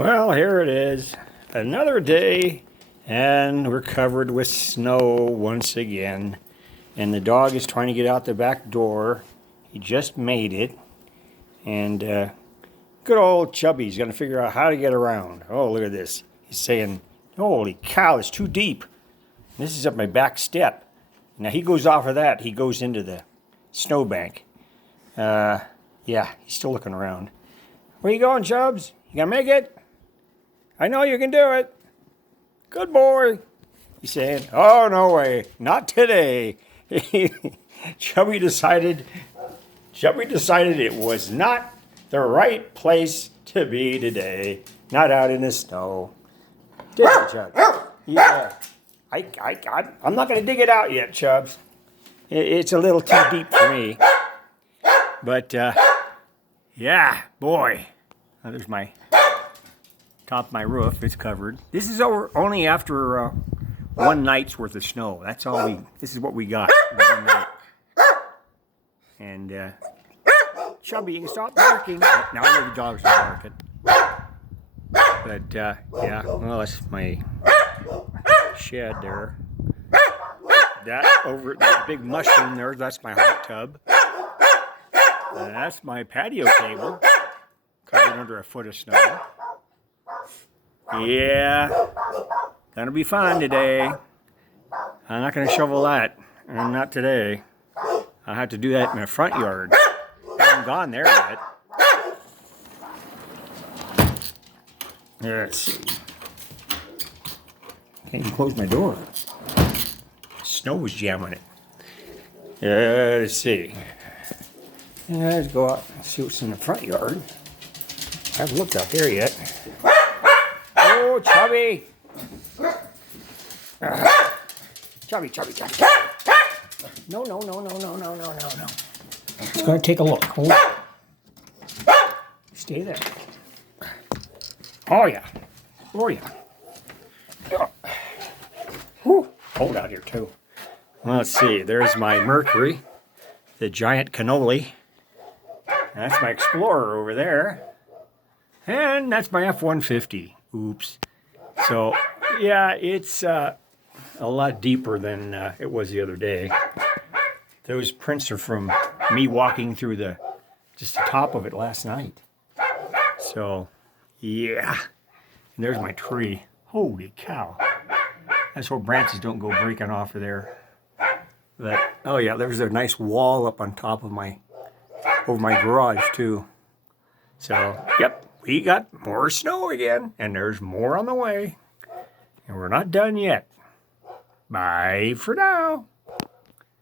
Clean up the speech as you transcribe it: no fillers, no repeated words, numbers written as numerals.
Well, here it is. Another day, and we're covered with snow once again. And the dog is trying to get out the back door. He just made it. And good old Chubby's going to figure out how to get around. Oh, look at this. He's saying, holy cow, it's too deep. This is up my back step. Now he goes off of that. He goes into the snowbank. Yeah, he's still looking around. Where you going, Chubbs? You gonna make it? I know you can do it. Good boy. He's saying, oh, no way. Not today. Chubby decided it was not the right place to be today. Not out in the snow. Did you, Chubbs? Yeah. I'm not going to dig it out yet, Chubbs. It's a little too deep for me. But, yeah, boy. There's my top of my roof. It's covered. This is only after one night's worth of snow. That's all this is what we got. One night. And, Chubby, you can stop barking. Now the dogs are barking. But, yeah, well, that's my shed there. That over that big mushroom there, that's my hot tub. That's my patio table, covered under a foot of snow. Yeah, gonna be fun today. I'm not gonna shovel that, and not today. I'll have to do that in the front yard. I haven't gone there yet. Let's see. Can't even close my door. Snow was jamming it. Let's see. Let's go out and see what's in the front yard. I haven't looked out there yet. Oh, Chubby! Chubby. No. It's going to take a look. Hold on. Stay there. Oh, yeah. Whew. Cold out here, too. Well, let's see. There's my Mercury, the giant cannoli. That's my Explorer over there. And that's my F-150. Oops. So, yeah, it's a lot deeper than it was the other day. Those prints are from me walking through just the top of it last night. So, yeah. And there's my tree. Holy cow. That's where branches don't go breaking off of there. But, oh yeah, there's a nice wall up on top of over my garage too. So, yep, we got more snow again, and there's more on the way. And we're not done yet. Bye for now.